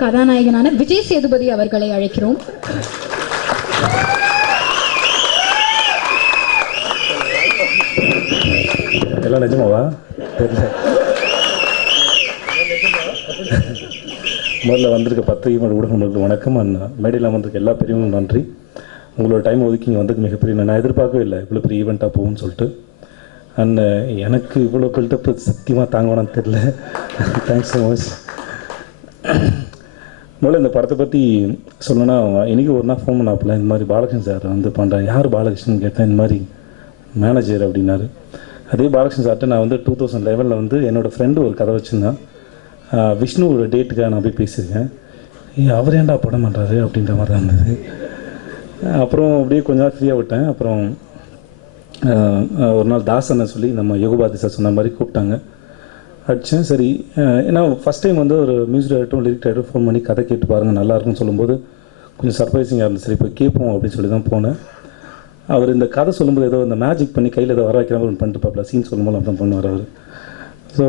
கதாநாயகனான விஜய் சேதுபதி அவர்களை அழைக்கிறோம். எல்லாம் நிஜமாவா தெரியல. முதல்ல வந்திருக்க பத்திரிகை ஊடகங்களுக்கு வணக்கம். மேடையில் வந்திருக்க எல்லா பெரியவங்களும் நன்றி. உங்களோட டைம் ஒதுக்கி இங்கே வந்ததுக்கு மிகப்பெரிய நான் எதிர்பார்க்கவே இல்லை இவ்வளோ பெரிய ஈவெண்ட்டாக போகும்னு சொல்லிட்டு. அண்ட் எனக்கு இவ்வளோ பில்டப் சத்தியமாக தாங்கணும்னு தெரியல. Thanks so much. முதல்ல இந்த படத்தை பற்றி சொல்லணும்னா, இன்றைக்கி ஒரு நாள் ஃபோன் பண்ணாப்பில் இந்த மாதிரி பாலகிருஷ்ணன் சார் வந்து பண்ணுறேன். யார் பாலகிருஷ்ணன் கேட்டேன். இந்த மாதிரி மேனேஜர் அப்படின்னாரு. அதே பாலகிருஷ்ணன் சார்கிட்ட நான் வந்து 2011 வந்து என்னோடய ஃப்ரெண்டு ஒரு கதை வச்சுருந்தேன். விஷ்ணுவோட டேட்டுக்காக நான் போய் பேசியிருக்கேன். அவர் ஏன்டா படம் பண்ணுறாரு அப்படின்ற மாதிரி தான் இருந்தது. அப்புறம் அப்படியே கொஞ்ச நாள் ஃப்ரீயாக விட்டேன். அப்புறம் ஒரு நாள் தாசனை சொல்லி நம்ம யோகபாதி சார் சொன்ன மாதிரி கூப்பிட்டாங்க. அடித்தேன். சரி, ஏன்னா ஃபஸ்ட் டைம் வந்து ஒரு மியூசிக் டைரக்டரும் லிரிக் டைரக்டரும் ஃபோன் பண்ணி கதை கேட்டு பாருங்கள் நல்லாயிருக்குன்னு சொல்லும்போது கொஞ்சம் சர்ப்ரைசிங்காக இருந்துச்சு. சரி இப்போ கேட்போம் அப்படின்னு சொல்லி தான் போனேன். அவர் இந்த கதை சொல்லும்போது ஏதோ இந்த மேஜிக் பண்ணி கையில் ஏதோ வர வைக்கிற மாதிரி பண்ணிட்டு பார்ப்பல சீன் சொல்லும்போது அப்படி பண்ணுவார் அவர். ஸோ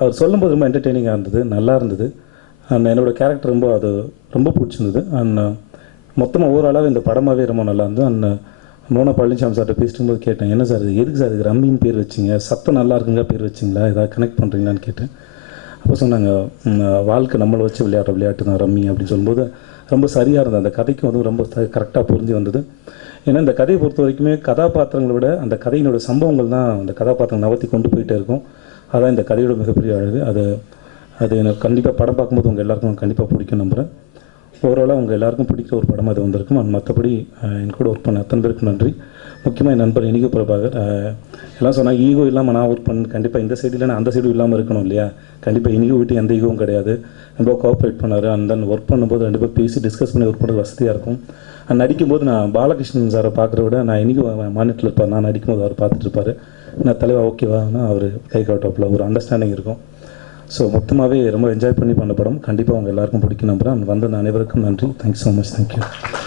அவர் சொல்லும்போது ரொம்ப என்டர்டெய்னிங்காக இருந்தது, நல்லா இருந்தது. அண்ட் என்னோடய கேரக்டர் ரொம்ப பிடிச்சிருந்தது. அண்ட் மொத்தமாக ஓவராலாக இந்த படமாகவே ரொம்ப நல்லா இருந்தது. அண்ட் மோனா பழனிசாமி சார்கிட்ட பேசிட்டும்போது கேட்டேன், என்ன சார் இது எதுக்கு சார் இது ரம்மின்னு பேர் வச்சிங்க, சத்தம் நல்லா இருக்குங்க பேர் வச்சிங்களா, ஏதாவது கனெக்ட் பண்ணுறீங்களான்னு கேட்டேன். அப்போ சொன்னாங்க, வாழ்க்கை நம்மளை வச்சு விளையாடுற விளையாட்டு தான் ரம்மி அப்படின்னு சொல்லும்போது ரொம்ப சரியாக இருந்தது. அந்த கதைக்கு வந்து ரொம்ப கரெக்டாக புரிஞ்சு வந்தது. ஏன்னா இந்த கதையை பொறுத்த வரைக்குமே கதாபாத்திரங்களை விட அந்த கதையினோட சம்பவங்கள் தான் அந்த கதாபாத்திரம் நவர்த்தி கொண்டு போயிட்டே இருக்கும். அதான் இந்த கதையோட மிகப்பெரிய அழகு. அது எனக்கு கண்டிப்பாக படம் பார்க்கும்போது உங்கள் எல்லாருக்கும் கண்டிப்பாக பிடிக்கும் நம்புகிறேன். ஓவராலாக உங்கள் எல்லாருக்கும் பிடிக்கிற ஒரு படம் அது வந்திருக்கும். அண்ட் மற்றபடி என் கூட ஒர்க் பண்ண அத்தனை பேருக்கு நன்றி. முக்கியமாக என் நண்பர் இனிகோ பிரபாகர். எல்லாம் சொன்னால் ஈகோ இல்லாமல் நான் ஒர்க் பண்ண கண்டிப்பாக இந்த சைடு இல்லைன்னா அந்த சைடும் இல்லாமல் இருக்கணும் இல்லையா. கண்டிப்பாக இனிகோ விட்டு எந்த ஈகவும் கிடையாது. ரொம்ப கோஆப்ரேட் பண்ணார். அண்ட் தென் ஒர்க் பண்ணும்போது ரெண்டு பேர் பேசி டிஸ்கஸ் பண்ணி ஒர்க் பண்ணுறது வசதியாக இருக்கும். அண்ட் நடிக்கும்போது நான் பாலகிருஷ்ணன் சாரை பார்க்குற விட நான் இன்றைக்கி மாநிலத்தில் இருப்பார். நான் நடிக்கும்போது அவர் பார்த்துட்டு இருப்பார். நான் தலைவா ஓகேவானா அவர் கை காட்டாப்பில் ஒரு அண்டர்ஸ்டாண்டிங் இருக்கும். ஸோ மொத்தமாகவே ரொம்ப என்ஜாய் பண்ணி பண்ண படம். கண்டிப்பாக அவங்க எல்லாருக்கும் பிடிக்கும் நம்புகிறேன். வந்த அனைவருக்கும் நன்றி. Thanks so much. தேங்க்யூ.